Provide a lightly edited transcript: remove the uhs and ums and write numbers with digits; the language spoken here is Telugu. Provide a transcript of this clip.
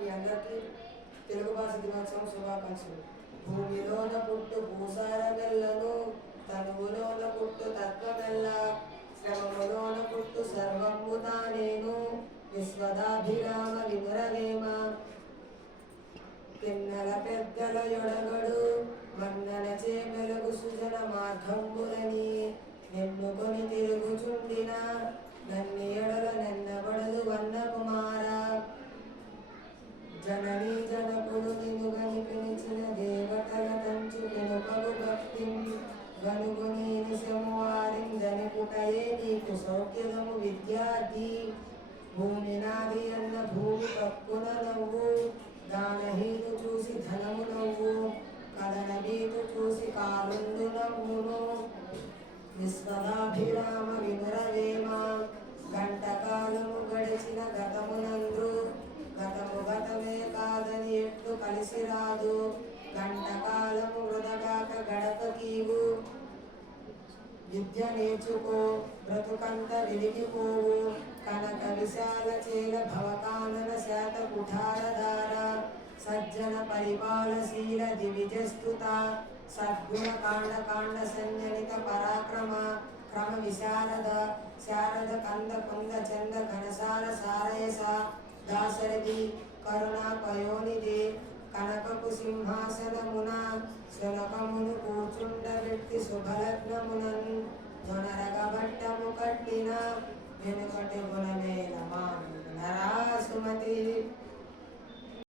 మీ అందరికీ తెలుగు భాష దినోత్సవం శుభాకాంక్షలు. భూమిలోన పుట్టు భూసార వెళ్ళను, తనువులోన పుట్టు తత్వమెల్ల, శ్రమములోన పుట్టు సర్వము తానేను, విశ్వదాభిరామ వినురవేమ. పిన్నల పెద్దల యొడగడు మన్ననచే వెలుగు సుజన మార్గంబులని, నిన్నుకొని తిరుగుచుండిన నన్ని ఎడల నెన్నబడదు వన్న కుమార. జననీ జనకుడు నినుగని పిలిచిన దేవతల తంచు వెనుకగు భక్తి, గనుగుని నిశము వారిందని పుటయే నీకు సౌఖ్యదము విద్యార్థి. భూమి నాది అన్న భూమి పక్కున నవ్వు, దానహీను చూసి ధనము నవ్వు, కలన బీటు చూసి కాలుండు నవ్వును. విశ్వదాభిరామ వినురవేమ. గంటకాలము గడిచిన గతమునందు, గతము గతమే కాదని ఎట్లు కలిసి రాదు, గంటకాలము వృధగాక గడపకీవు. విద్య నేర్చుకో బ్రతుకంత వెలిగిపోవు, కనక విశాల చేల భవకానన శాత కుఠారధార. సజ్జన పరిపాలశీల దివిజస్తుత, సద్గుణ కాండ కాండ సంజనిత పరాక్రమ. క్రమ విశారద శారద కంద కొంద చంద ఘనసార సారయస. దాశరథి కరుణా పయోనిధి కనకపు సింహాసనమున, శునకమును కూర్చుండబెట్టి శుభలగ్నమునన్. జొనరగబట్టము కట్టిన వెనుకటి గుణమేల మానరా సుమతి.